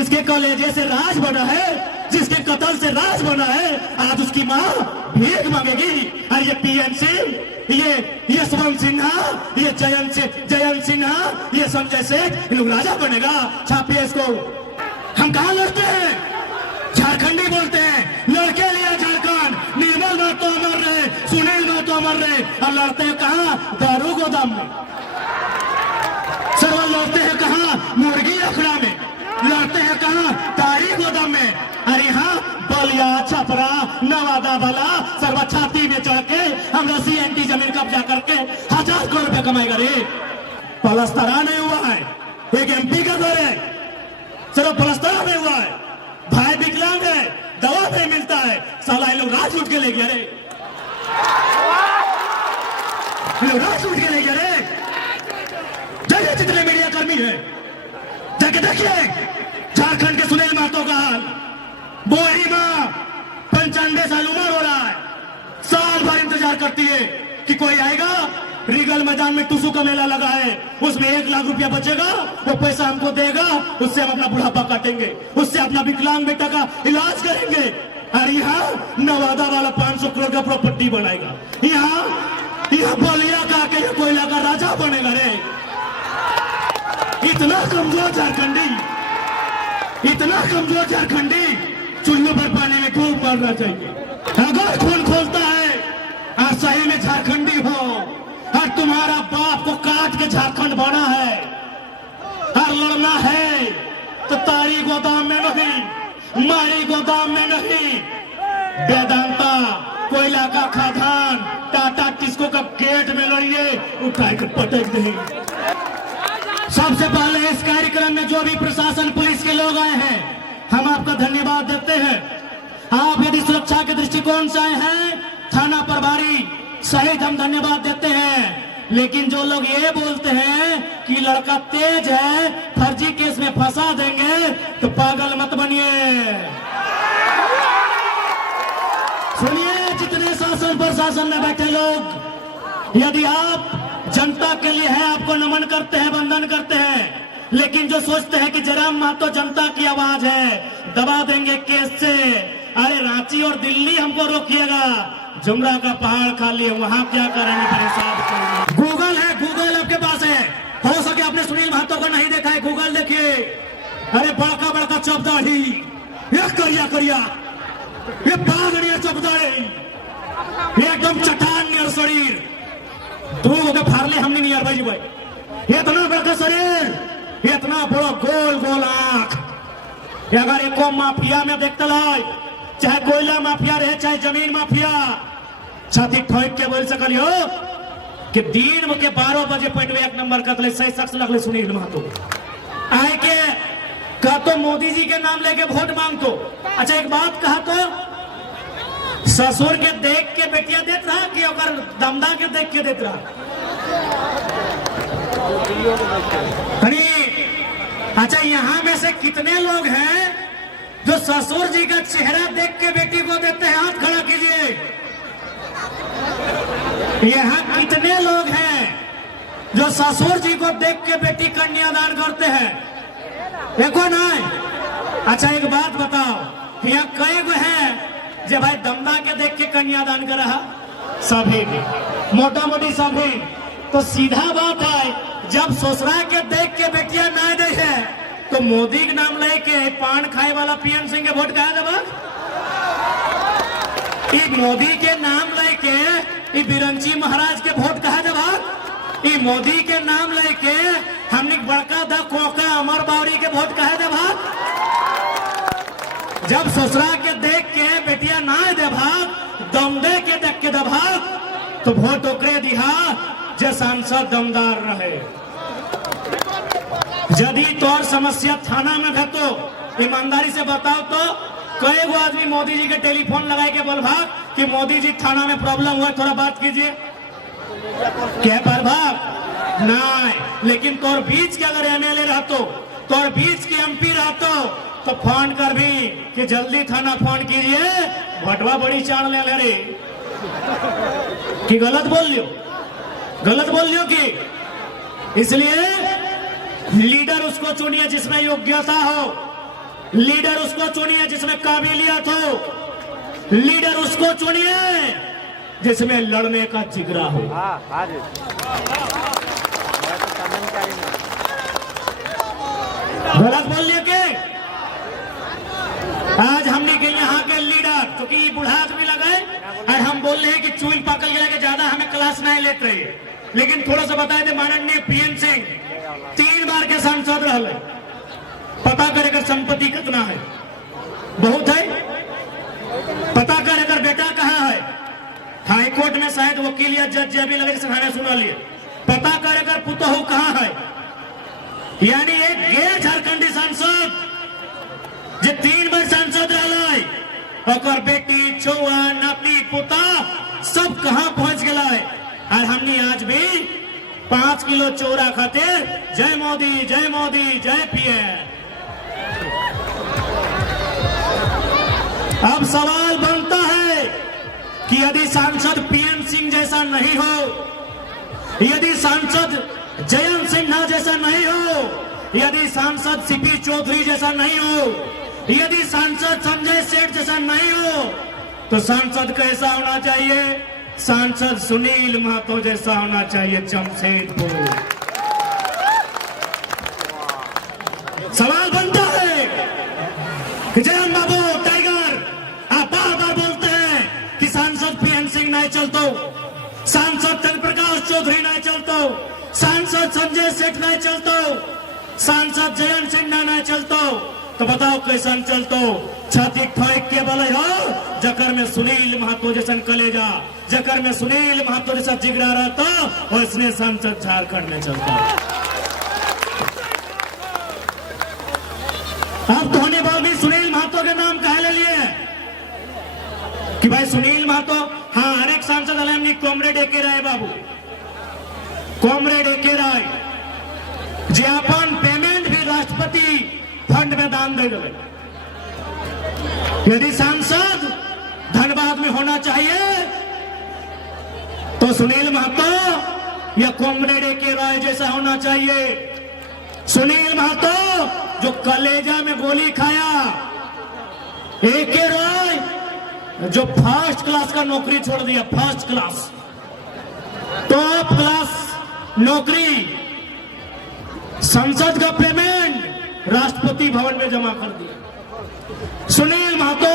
जिसके कलेजे से राज बना है, जिसके कत्ल से राज बना है, आज उसकी माँ भीख मांगेगी। और ये पीएन सिंह, ये यशवंत सिन्हा, ये जयंत सिन्हा, ये संजय सेठ, इन लोग राजा बनेगा। छापिए इसको। हम कहाँ लड़ते हैं? झारखंडी बोलते हैं, लड़के लिया झारखंड, निर्मल महतो अमर रहे, सुनील महतो अमर रहे। और लड़ते हैं कहाँ? दारू गोदाम में। सरवा लड़ते हैं कहाँ? मुर्गी अखड़ा में। लड़ते हैं कहाँ? तारी गोदाम में। अरे हाँ, बलिया, छपरा, नवादा वाला सरवा छाती में चढ़ के हम CNT जमीन कब्जा करके 1000 करोड़ रुपए कमाएगा रे। पलस्तरा नहीं हुआ है, एक MP का घर है, सिर्फ पलस्तरा नहीं हुआ है। भाई विकलांग है, दवा नहीं मिलता है, साला ये लोग राज उठ के ले गया रे। ये लोग राज उठ के ले गया रे। जैसे जितने मीडिया कर्मी है, जाके देखिए झारखंड के सुनील महतो का हाल। बोरी माँ 95 साल उम्र हो रहा है, साल भर इंतजार करती है कि कोई आएगा। रीगल मैदान में टुसू का मेला लगा है, उसमें 1 लाख रुपया बचेगा, वो पैसा हमको देगा, उससे हम अपना बुढ़ापा काटेंगे, उससे अपना विकलांग बेटा का इलाज करेंगे। और यहाँ नवादा वाला 500 करोड़ का प्रॉपर्टी बनाएगा। यहाँ बलिया का के कोयला का राजा बनेगा रे। इतना कमजोर झारखंडी, इतना कमजोर झारखंडी चुल्लू पर पानी में खूब मरना चाहिए। अगर खून खोलता है और सही में झारखंडी हो और तुम्हारा बाप को काट के झारखंड बना है और लड़ना है, तो तारी गोदाम में नहीं, मारी गोदाम में नहीं, वेदांता कोयला का खदान, टाटा टिस्को का गेट में लड़िए, उठा कर पटक दें। सबसे पहले इस कार्यक्रम में जो भी प्रशासन पुलिस के लोग आए हैं, हम आपका धन्यवाद देते हैं। आप यदि सुरक्षा के दृष्टिकोण से आए हैं, थाना प्रभारी सहित हम धन्यवाद देते हैं। लेकिन जो लोग ये बोलते हैं कि लड़का तेज है, फर्जी केस में फंसा देंगे, तो पागल मत बनिए। सुनिए, जितने शासन प्रशासन में बैठे लोग, यदि आप जनता के लिए है, आपको नमन करते हैं, वंदन करते हैं। लेकिन जो सोचते हैं कि जयराम महतो जनता की आवाज है, दबा देंगे केस से, अरे रांची और दिल्ली हमको रोकिएगा, जुमरा का पहाड़ खाली है, वहां क्या करेंगे फिर हिसाब। गूगल है, गूगल आपके पास है, हो सके आपने सुनील महतो को नहीं देखा है, गूगल देखिए। अरे बड़का बड़का चौबदाढ़ी, ये करिया करिया, ये बागड़िया चौबदाढ़ी, ये एकदम चट्टान नियर शरीर, दो के फारले हमने नहीं यार भाई। इतना बड़का शरीर, इतना बड़ा गोल गोल आंख। अगर एक माफिया में देखते लाई, चाहे कोयला माफिया रहे, चाहे जमीन माफिया, छाती ठोक के बोल सकलियो कि दिन के 12 बजे पॉइंट में 1 नंबर कतले सही शख्स लगले सुनील महतो आए के कहा तो मोदी जी के नाम लेके वोट मांगतो। अच्छा एक बात कहा तो ससुर के देख के बेटिया देत रहा कि ओकर दमदा के देख के देत रहा? अरे अच्छा, यहाँ में से कितने लोग हैं जो ससुर जी का चेहरा देख के बेटी को देते हैं? हाथ खड़ा कीजिए। यहाँ कितने लोग हैं जो ससुर जी को देख के बेटी कन्यादान करते हैं? देखो ना। अच्छा एक बात बताओ, यहाँ कई गो है जब भाई दमदा के देख के कन्यादान कर रहा? सभी, मोटा मोटी सभी। तो सीधा बात है, जब ससुरा के देख के बेटिया ना दे है, तो मोदी के नाम लेके पान खाए वाला पीएम सिंह के वोट कहा देबा? मोदी के नाम लेके बिरंची महाराज के वोट कहा देबा? मोदी के नाम लेके हमने बड़का दा कोका अमर बावरी के वोट कहा देबा? जब ससुरा के देख के बेटिया ना देभा, दमदे के देख के देभा, तो वोट ओकरे दिहा जे सांसद दमदार रहे। यदि तोर समस्या थाना में है तो ईमानदारी से बताओ तो कई गो आदमी मोदी जी के टेलीफोन लगाए के बोल भाग कि मोदी जी थाना में प्रॉब्लम हुआ, थोड़ा बात कीजिए। क्या प्रभाव नहीं, लेकिन तोर बीच के अगर MLA रहतो, तोर बीच के MP रहतो, तो फोन कर भी कि जल्दी थाना फोन कीजिए, भटवा बड़ी चाड़ ले रे। कि गलत बोल लियो, गलत बोल लियो कि? इसलिए लीडर उसको चुनिए जिसमें योग्यता हो, लीडर उसको चुनिए जिसमें काबिलियत हो, लीडर उसको चुनिए जिसमें लड़ने का जिगरा हो। गलत बोल लिए के आज हमने के यहाँ के लीडर क्योंकि बूढ़ा आदमी लगे और हम बोल रहे हैं कि चूल पकड़ के ज्यादा हमें क्लास नहीं लेते रहे, लेकिन थोड़ा सा बताए थे माननीय पीएन सिंह 3 बार के सांसद रहे, पता करेगा संपत्ति कितना है, बहुत है, पता करेगा बेटा कहाँ है, हाईकोर्ट में शायद वकील या जज अभी लगे सुनाने सुना लिए, पता करेगा पुतहू कहाँ है। यानी एक गैर झारखंडी सांसद जो 3 बार सांसद रहा और बेटी छुआ नाती पुता सब कहां पहुंच गया है। और हमने आज भी 5 किलो चोरा खातिर जय मोदी जय पीएम। अब सवाल बनता है कि यदि सांसद पीएन सिंह जैसा नहीं हो, यदि सांसद जयंत सिन्हा जैसा नहीं हो, यदि सांसद सीपी चौधरी जैसा नहीं हो, यदि सांसद संजय सेठ जैसा नहीं हो, तो सांसद कैसा होना चाहिए? सांसद सुनील महतो जैसा होना चाहिए जमशेदपुर। सवाल बनता है कि जयंत बाबू टाइगर आप बार बार बोलते हैं कि सांसद पीएन सिंह नहीं चलतो, सांसद चंद्र प्रकाश चौधरी नहीं चलतो, सांसद संजय सेठ नहीं चलतो, सांसद जयंत सिन्हा नहीं चलतो, तो बताओ कैसन चलतो? छाती ठोक के बोले हो जकर में सुनील महतो जैसा कलेजा, जकर में सुनील महतो जैसा जिगरा रहता और इसने सांसद झारखंड में चलता। अब धोनी बाबू भी सुनील महतो के नाम कहे ले लिए कि भाई सुनील महतो, हाँ हर एक सांसद अलग कॉमरेड एके राय बाबू, कॉमरेड एके राय जे अपन पेमेंट भी राष्ट्रपति फंड में दान दे दे। यदि सांसद धनबाद में होना चाहिए तो सुनील महतो या कॉमरेड एके राय जैसा होना चाहिए। सुनील महतो जो कलेजा में गोली खाया, एके राय जो फर्स्ट क्लास का नौकरी छोड़ दिया, फर्स्ट क्लास टॉप क्लास नौकरी, संसद का पेमेंट राष्ट्रपति भवन में जमा कर दिया। सुनील महतो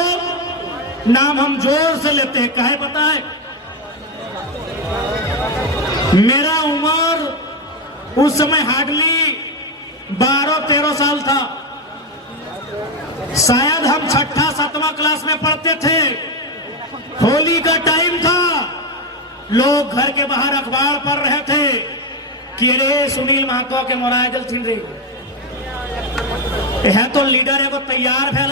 नाम हम जोर से लेते हैं, काहे पता है? मेरा उम्र उस समय हार्डली 12-13 साल था, शायद हम 6ठी-7वीं क्लास में पढ़ते थे। होली का टाइम था, लोग घर के बाहर अखबार पढ़ रहे थे कि अरे सुनील महतो के मोराए जल छिन रही है, तो लीडर एगो तैयार भेल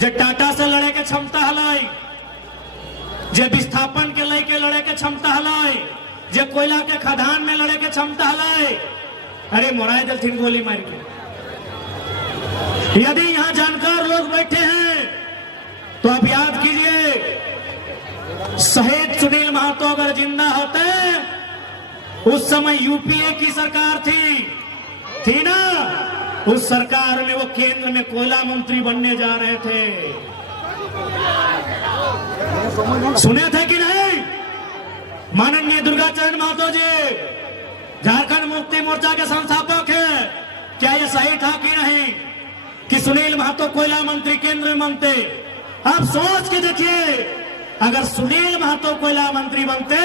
जे टाटा से लड़े के क्षमता हलाई, जे विस्थापन के लेके लड़े के क्षमता हलाई, जे कोयला के खदान में लड़े के क्षमता हलाई। अरे मोराए जल छिन गोली मार के। यदि यहां जानकार लोग बैठे हैं तो आप याद कीजिए, शहीद सुनील महतो अगर जिंदा होते, उस समय यूपीए की सरकार थी ना, उस सरकार में वो केंद्र में कोयला मंत्री बनने जा रहे थे। सुने थे कि नहीं? माननीय दुर्गाचरण महतो जी झारखंड मुक्ति मोर्चा के संस्थापक है, क्या ये सही था कि नहीं कि सुनील महतो कोयला मंत्री केंद्र में बनते? आप सोच के देखिए, अगर सुनील महतो कोयला मंत्री बनते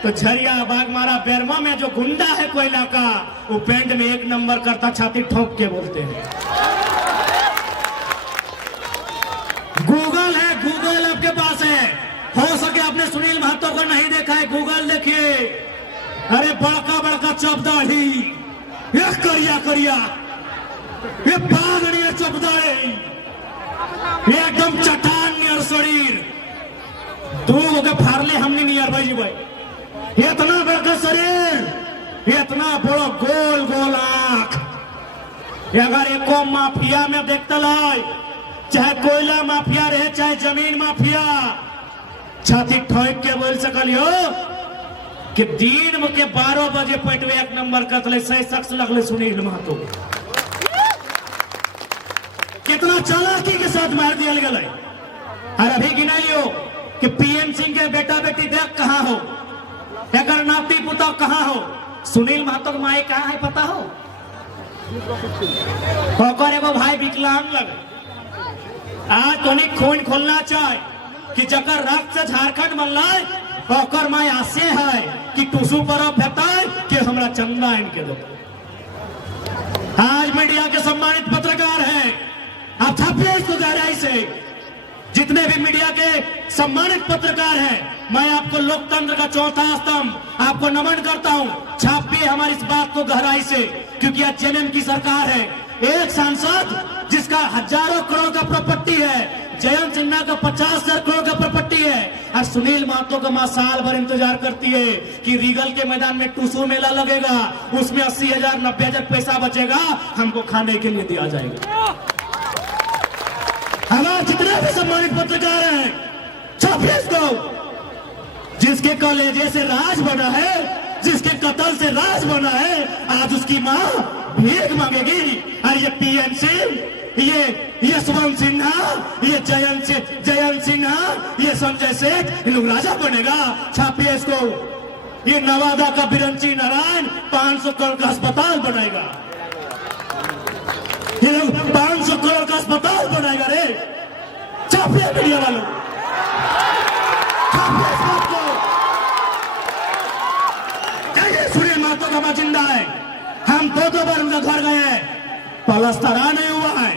तो झरिया बागमारा बेरमा में जो गुंडा है कोयला का, वो पेंट में 1 नंबर करता, छाती ठोक के बोलते हैं। गूगल है, गूगल आपके पास है, हो सके आपने सुनील महतो को नहीं देखा है, गूगल देखिए। अरे बड़का बड़का चौपदाढ़ी, ये करिया ये बागड़िया चौपदाढ़ी, ये एकदम चट्टान नियर शरीर, तू ओके फारले हमने नियर भाई जी भाई, इतना बड़का शरीर, इतना बड़ा गोल गोल आंख। अगर एको माफिया में देखते लाई, चाहे कोयला माफिया रहे चाहे जमीन माफिया, छाती ठोक के बोल सकलियो कि दिन के 12 बजे पेटवे 1 नंबर कतले, सही शख्स लगले सुनील महतो। कितना चालाकी के साथ मार दिया गया। और अभी गिना लियो कि पीएम सिंह के बेटा बेटी देख कहां हो, अगर नाती पुता कहां हो, सुनील महतो के माए कहां है पता हो? और एगो भाई विकलांग लगे। आज तो खून खोलना चाहे कि जकर रक्त से झारखंड बनल और माए आसे है कि टूसू पर भेटाए कि हमरा चंदा इनके दो। आज मीडिया के सम्मानित पत्रकार हैं, आप छापिए इसको गहराई से। जितने भी मीडिया के सम्मानित पत्रकार हैं, मैं आपको लोकतंत्र का चौथा स्तंभ आपको नमन करता हूं। छापिए हमारी इस बात को गहराई से, क्योंकि आज जेएमएम की सरकार है। एक सांसद जिसका हजारों करोड़ का प्रॉपर्टी है, जयंत सिन्हा का 50,000 करोड़ का प्रॉपर्टी है, और सुनील महतो का मां साल भर इंतजार करती है कि रीगल के मैदान में टूसू मेला लगेगा, उसमें 80,000 90,000 पैसा बचेगा, हमको खाने के लिए दिया जाएगा। हमारे जितने भी सम्मानित पत्रकार हैं, छापिए इसको। जिसके कलेजे से राज बना है, जिसके कत्ल से राज बना है, आज उसकी मां भीख मांगेगी। और ये पीएम सिंह, ये यशवंत सिन्हा, ये जयंत सिन्हा, ये संजय सेठ, इन लोग राजा बनेगा। छापिए इसको। ये नवादा का बिरंची नारायण 500 करोड़ का अस्पताल बनाएगा। ये लोग 500 करोड़ का अस्पताल बनाएगा रे। छापिए मीडिया वालों, छापिए इस बात को। सुनील महतो का मां जिंदा है। हम दो बार उनका घर गए हैं, पलस्तरा नहीं हुआ है।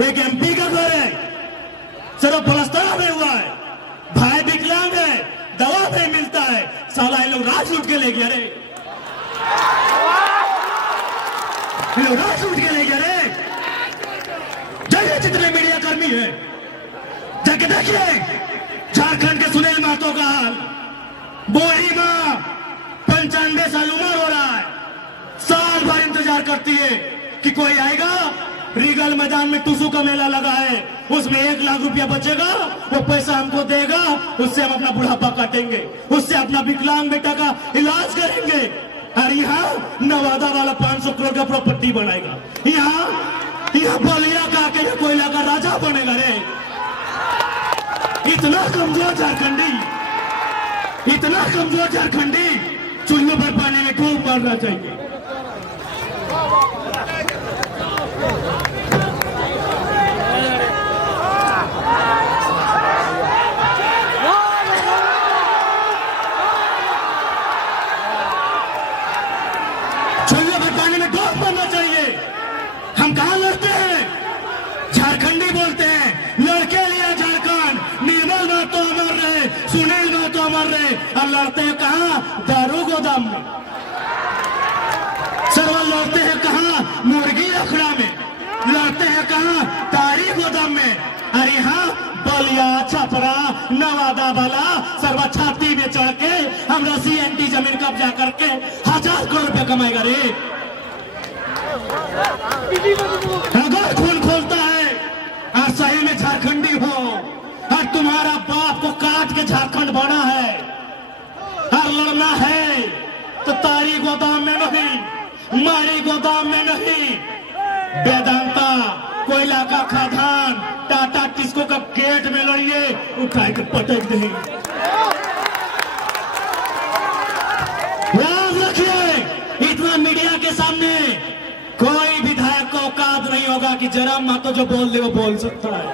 एक एमपी का घर है, सिर्फ पलस्तरा नहीं हुआ है। भाई विकलांग है, दवा नहीं मिलता है, साला ये लोग राज लूट के ले गया रे। ये लोग राज लूट के ले गया रे। जाइए जितने मीडिया कर्मी है, जाके देखिए झारखंड के सुनील महतो का हाल। बोरी मां 95 साल उम्र हो रहा है, साल भर इंतजार करती है कि कोई आएगा। रीगल मैदान में टूसू का मेला लगा है, उसमें 1 लाख रुपया बचेगा, वो पैसा हमको देगा, उससे हम अपना बुढ़ापा काटेंगे, उससे अपना विकलांग बेटा का इलाज करेंगे। और यहाँ नवादा वाला 500 करोड़ का प्रॉपर्टी बनाएगा। यहाँ बलिया का के कोयला का राजा बनेगा रे। इतना कमजोर झारखंडी, इतना कमजोर झारखंडी, चूल्हे पर पानी में डूब मरना चाहिए। चूल्हे पर पानी में डूब मरना चाहिए। हम कहां लड़ते हैं? झारखंडी बोलते हैं, लड़के लिया झारखंड, निर्मल महतो अमर रहे, सुनील महतो अमर रहे। और लड़ते हैं कहां? दारू गोदाम में। सरवा लड़ते हैं कहां? मुर्गी अखड़ा में। लड़ते हैं कहां? तारी गोदाम में। और यहाँ बलिया, छपरा, नवादा वाला सरवा छाती में चढ़ के हम सीएनटी जमीन कब्जा करके 1000 करोड़ रुपया कमाएगा रे। अगर खून खोलता है और सही में झारखंडी हो, और तुम्हारा बाप को काट के झारखंड बना है और लड़ना है, तो तारी गोदाम में नहीं, मारी गोदाम में नहीं, वेदांता, कोयला का खदान, टाटा टिस्को का गेट में लड़िए, उठा के पटक देंगे। याद रखिए, इतना मीडिया के सामने कोई विधायक को औकात नहीं होगा कि जयराम महतो जो बोल दे वो बोल सकता है।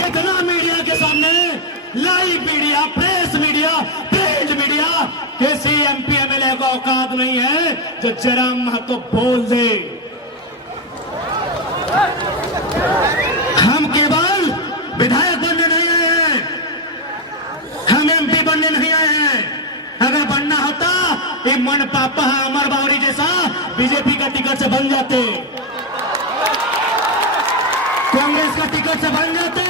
इतना मीडिया के सामने, live media, press media, print media, किसी एमपी एमएलए को औकात नहीं है जो जयराम महतो बोल दे। हम केवल विधायक बनने नहीं आए हैं, हम एमपी बनने नहीं आए हैं। अगर बनना होता, ये मन पापा अमर बावरी जैसा बीजेपी का टिकट से बन जाते, कांग्रेस का टिकट से बन जाते।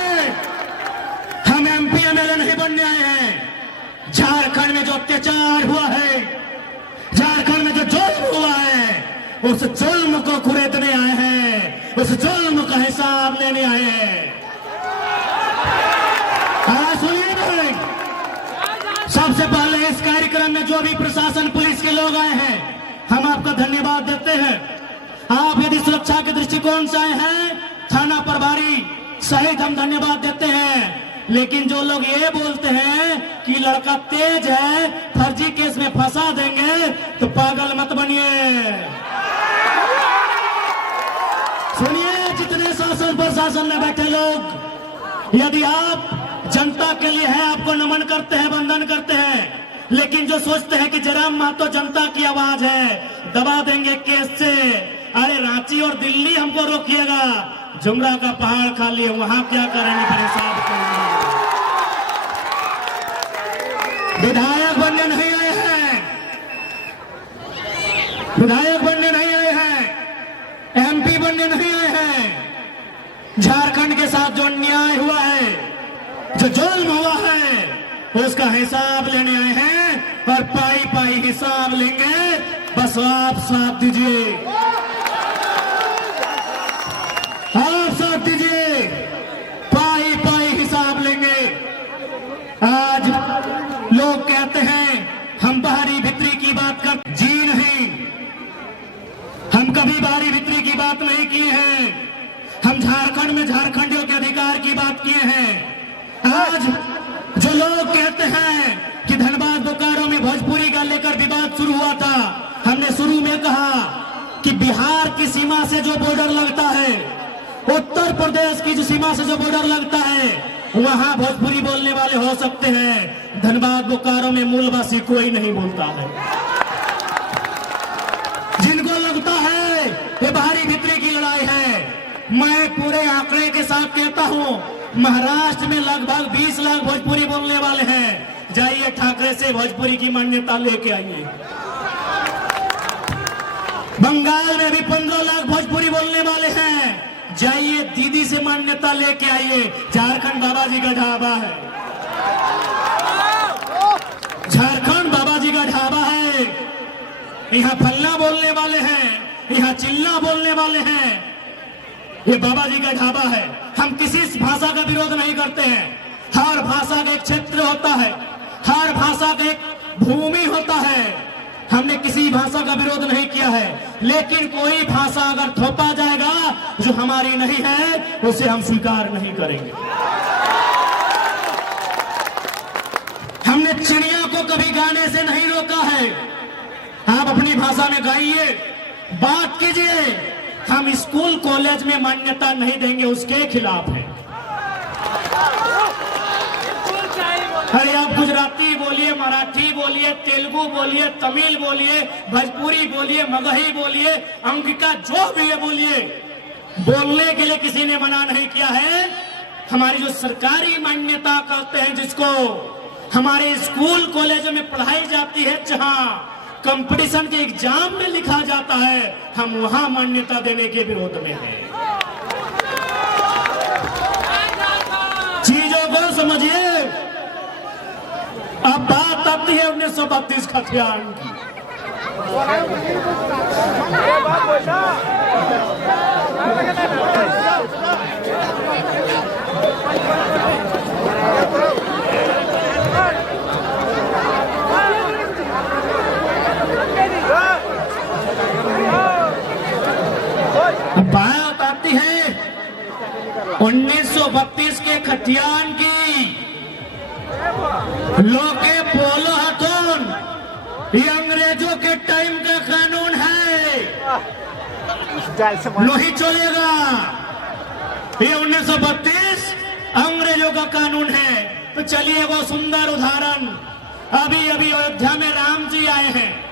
हम एमपी एमएलए नहीं बनने आए हैं। झारखंड में जो अत्याचार हुआ है, झारखंड में जो जुल्म हुआ है, उस जुल्म को कुरेदने आए हैं, उस जुल्म का हिसाब लेने आए हैं। सुनिए भाई, सबसे पहले इस कार्यक्रम में जो भी प्रशासन पुलिस के लोग आए हैं, हम आपका धन्यवाद देते हैं। दृष्टिकोण से आए हैं, थाना प्रभारी सहित हम धन्यवाद देते हैं। लेकिन जो लोग ये बोलते हैं कि लड़का तेज है, फर्जी केस में फंसा देंगे, तो पागल मत बनिए। सुनिए, जितने शासन प्रशासन में बैठे लोग, यदि आप जनता के लिए हैं, आपको नमन करते हैं, वंदन करते हैं, लेकिन जो सोचते हैं कि जयराम महतो जनता की आवाज है, दबा देंगे केस से, अरे रांची और दिल्ली हमको रोकिएगा, जुमरा का पहाड़ खाली है, वहां क्या करेंगे फिर हिसाब करेंगे। विधायक बनने नहीं आए हैं, विधायक बनने नहीं आए हैं, एमपी बनने नहीं आए हैं। झारखंड के साथ जो अन्याय हुआ है, जो जुल्म हुआ है, उसका हिसाब लेने आए हैं और पाई पाई हिसाब लेंगे। बस आप साथ दीजिए, आप साथ दीजिए, पाई पाई हिसाब लेंगे। आज लोग कहते हैं हम बाहरी भीतरी की बात कर, जी नहीं, हम कभी बाहरी भीतरी की बात नहीं किए हैं। हम झारखंड में झारखंडियों के अधिकार की बात किए हैं। आज जो लोग कहते हैं कि धनबाद बोकारो में भोजपुरी का लेकर विवाद शुरू हुआ था, हमने शुरू में कहा कि बिहार की सीमा से जो बॉर्डर लगता है, उत्तर प्रदेश की जो सीमा से जो बॉर्डर लगता है, वहां भोजपुरी बोलने वाले हो सकते हैं, धनबाद बोकारो में मूलवासी कोई नहीं बोलता है। जिनको लगता है ये बाहरी भीतरी की लड़ाई है, मैं पूरे आंकड़े के साथ कहता हूं, महाराष्ट्र में लगभग 20 लाख भोजपुरी बोलने वाले हैं। जाइए ठाकरे से भोजपुरी की मान्यता लेके आइए। बंगाल में भी 15 लाख भोजपुरी बोलने वाले हैं। जाइए दीदी से मान्यता लेके आइए। झारखंड बाबा जी का ढाबा है, झारखंड बाबा जी का ढाबा है। यहाँ फल्ला बोलने वाले हैं, यहाँ चिल्ला बोलने वाले हैं। ये बाबा जी का ढाबा है। हम किसी भाषा का विरोध नहीं करते हैं। हर भाषा का एक क्षेत्र होता है, हर भाषा का एक भूमि होता है। हमने किसी भाषा का विरोध नहीं किया है, लेकिन कोई भाषा अगर थोपा जाएगा जो हमारी नहीं है, उसे हम स्वीकार नहीं करेंगे। हमने चिड़िया को कभी गाने से नहीं रोका है। आप अपनी भाषा में गाइए, बात कीजिए। हम स्कूल कॉलेज में मान्यता नहीं देंगे, उसके खिलाफ है। अरे आप गुजराती बोलिए, मराठी बोलिए, तेलुगु बोलिए, तमिल बोलिए, भोजपुरी बोलिए, मगही बोलिए, अंगिका जो भी है बोलिए, बोलने के लिए किसी ने मना नहीं किया है। हमारी जो सरकारी मान्यता कहते हैं, जिसको हमारे स्कूल कॉलेजों में पढ़ाई जाती है, जहां कंपटीशन के एग्जाम में लिखा जाता है, हम वहां मान्यता देने के विरोध में हैं। चीजों को समझिए। अब बात आती है 1932 खतियान की। बात आती है 1932 के खतियान की। लोके पोलो हथोन, ये अंग्रेजों के टाइम का कानून है, नहीं चलेगा। ये 1932 अंग्रेजों का कानून है। तो चलिए वो सुंदर उदाहरण, अभी अभी अयोध्या में राम जी आए हैं।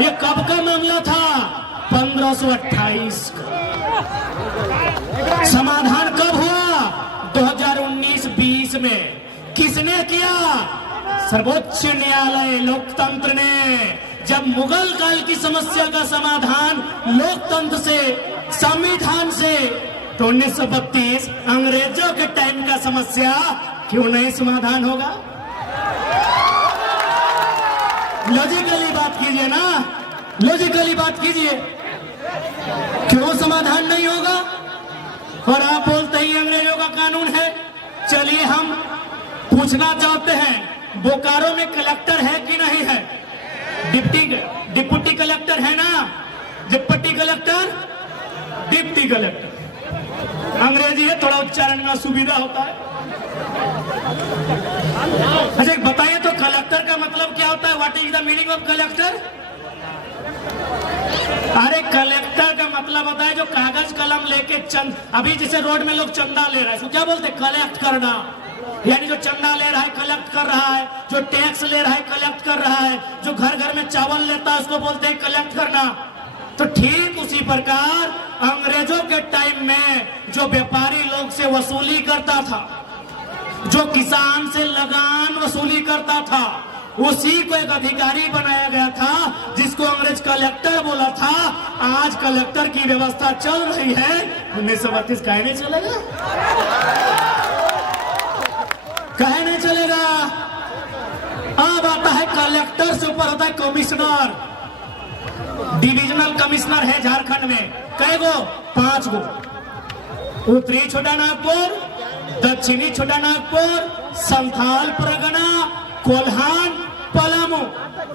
ये कब का मामला था? 1528 का। समाधान कब हुआ? 2019-20 में। किसने किया? सर्वोच्च न्यायालय, लोकतंत्र ने। जब मुगल काल की समस्या का समाधान लोकतंत्र से, संविधान से, तो 1932 अंग्रेजों के टाइम का समस्या क्यों नहीं समाधान होगा? लॉजिकली बात कीजिए ना, लॉजिकली बात कीजिए, क्यों समाधान नहीं होगा? और आप बोलते ही अंग्रेजों का कानून है। चलिए हम पूछना चाहते हैं, बोकारो में कलेक्टर है कि नहीं है? डिप्टी कलेक्टर है ना? Deputy collector, deputy collector. अंग्रेजी है, थोड़ा उच्चारण में सुविधा होता है। अच्छा बताइए तो कलेक्टर का मतलब क्या होता है? What is the meaning of collector? अरे कलेक्टर का मतलब होता है जो कागज कलम लेके अभी जैसे रोड में लोग चंदा ले रहा है, क्या बोलते हैं? कलेक्ट करना। यानी जो चंदा ले रहा है कलेक्ट कर रहा है, जो टैक्स ले रहा है कलेक्ट कर रहा है, जो घर घर में चावल लेता है उसको बोलते हैं कलेक्ट करना। तो ठीक उसी प्रकार अंग्रेजों के टाइम में जो व्यापारी लोग से वसूली करता था, जो किसान से लगान वसूली करता था, उसी को एक अधिकारी बनाया गया था जिसको अंग्रेज कलेक्टर बोला था। आज कलेक्टर की व्यवस्था चल रही है, 1932 काहे नहीं चलेगा? काहे नहीं चलेगा? अब आता है कलेक्टर से ऊपर होता है कमिश्नर। डिविजनल कमिश्नर है झारखंड में, कई गो? 5 गो। उत्तरी छोटा नागपुर, दक्षिणी छोटा नागपुर, संथाल परगना, कोल्हान, पलामू,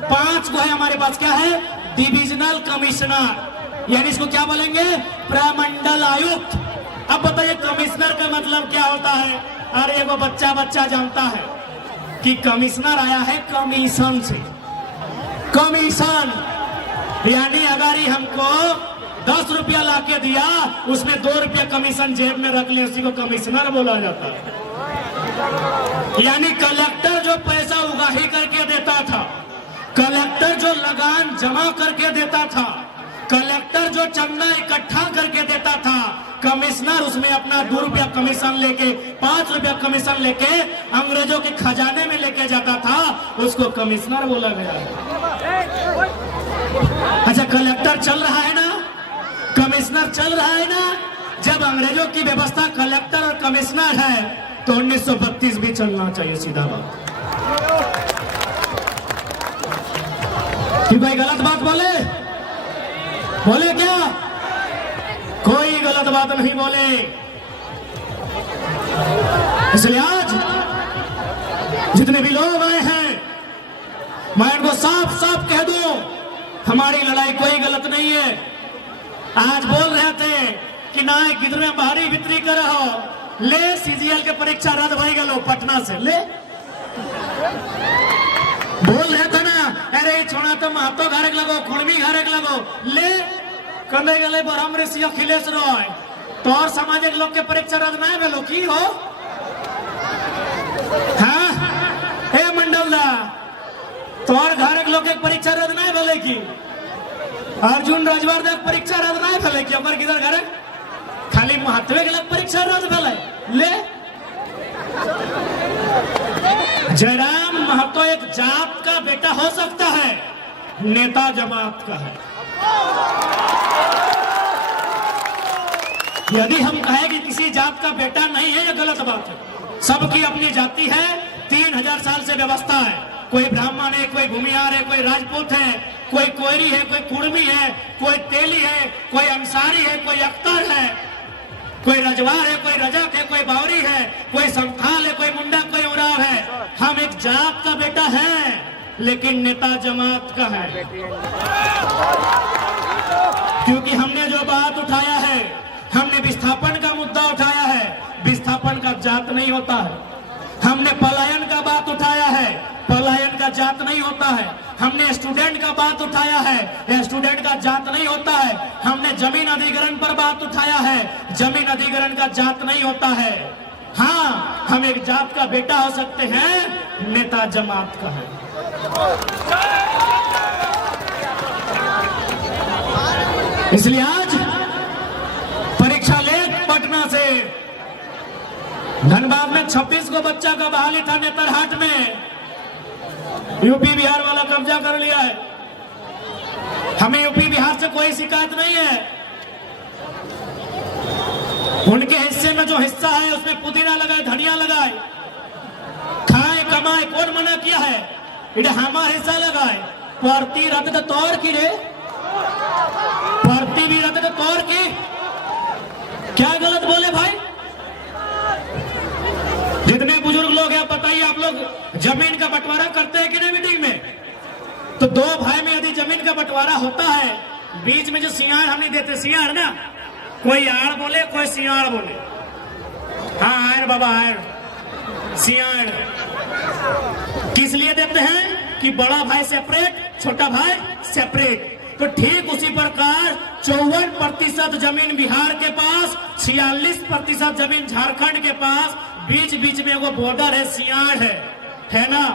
5 गो है हमारे पास। क्या है? डिविजनल कमिश्नर, यानी इसको क्या बोलेंगे? प्रमंडल आयुक्त। अब बताइए कमिश्नर का मतलब क्या होता है? अरे वो बच्चा जानता है कि कमिश्नर आया है कमीशन से। कमीशन यानी अगर ही हमको 10 रुपया लाके दिया, उसमें 2 रुपया कमीशन जेब में रख ले, उसी को कमिश्नर बोला जाता है। यानी कलेक्टर जो पैसा उगाही करके देता था, कलेक्टर जो लगान जमा करके देता था, कलेक्टर जो चंदा इकट्ठा करके देता था, कमिश्नर उसमें अपना 2 रुपया कमीशन लेके, 5 रुपया कमीशन लेके अंग्रेजों के खजाने में लेके जाता था, उसको कमिश्नर बोला गया। अच्छा कलेक्टर चल रहा है ना, कमिश्नर चल रहा है ना। जब अंग्रेजों की व्यवस्था कलेक्टर और कमिश्नर है तो 1932 भी चलना चाहिए, सीधा बात। कि कोई गलत बात बोले क्या? कोई गलत बात नहीं बोले। इसलिए आज जितने भी लोग आए हैं, मैं इनको साफ साफ कह दूं, हमारी लड़ाई कोई गलत नहीं है। आज बोल रहे थे कि ना किधर में बाहरी बिक्री कर रहा हो, ले सीजीएल के परीक्षा रद्द भाई गलो पटना से ले। बोल रहे थे ना, अरे छोड़ा तो महतो घरक लगो, खुड़मी घरक लगो, ले कले गले ब्रह्म ऋषि अखिलेश रॉय, तो और सामाजिक लोग के परीक्षा रद्द नहीं भेलो की हो? हाँ हे मंडल दा, तो और घरक लोग के परीक्षा रद्द नहीं भेले की? अर्जुन राजवार परीक्षा रद्द नहीं भेले की? अमर किधर घर खाली महत्व के लग परीक्षा रद्द भेले ले। जयराम महतो एक जात का बेटा हो सकता है, नेता जमात का है। यदि हम कहें कि किसी जात का बेटा नहीं है, यह गलत बात है। सबकी अपनी जाति है, 3000 साल से व्यवस्था है। कोई ब्राह्मण है, कोई भूमिहार है, कोई राजपूत है, कोई कोयरी है, कोई कुर्मी है, कोई तेली है, कोई अंसारी है, कोई अख्तर है, कोई रजवार है, कोई रजक है, कोई बावरी है, कोई संथाल है, कोई मुंडा, कोई उराव है। हम एक जात का बेटा है, लेकिन नेता जमात का है। क्योंकि हमने जो बात उठाया है, हमने विस्थापन का मुद्दा उठाया है, विस्थापन का जात नहीं होता है। हमने पलायन का बात उठाया है, पलायन का जात नहीं होता है। हमने स्टूडेंट का बात उठाया है, स्टूडेंट का जात नहीं होता है। हमने जमीन अधिग्रहण पर बात उठाया है, जमीन अधिग्रहण का जात नहीं होता है। हाँ, हम एक जात का बेटा हो सकते हैं, नेता जमात का है। इसलिए आज परीक्षा ले पटना से धनबाद में 26 को बच्चा का बहाली था, नेतरहाट में यूपी बिहार वाला कब्जा कर लिया है। हमें यूपी बिहार से कोई शिकायत नहीं है। उनके हिस्से में जो हिस्सा है उसमें पुदीना लगाए, धनिया लगाए, खाए कमाए, कौन मना किया है? इधर हमारा हिस्सा लगाए। परती रख तो तोड़ की रे, परती भी रख तो तोड़ की। क्या गलत बोले भाई? जितने बुजुर्ग लोग हैं बताइए, आप लोग जमीन का बंटवारा करते हैं कि नहीं मीटिंग में? तो 2 भाई में यदि जमीन का बंटवारा होता है, बीच में जो सियार हम नहीं देते, सियार ना, कोई आड़ बोले, कोई सियाड़ बोले। हाँ आड़ बाबा, आड़ सियाड़ किस लिए देते हैं कि बड़ा भाई सेपरेट, छोटा भाई सेपरेट। तो ठीक उसी प्रकार 54% जमीन बिहार के पास, 46% जमीन झारखंड के पास, बीच बीच में वो बॉर्डर है, सियाड़ है ना।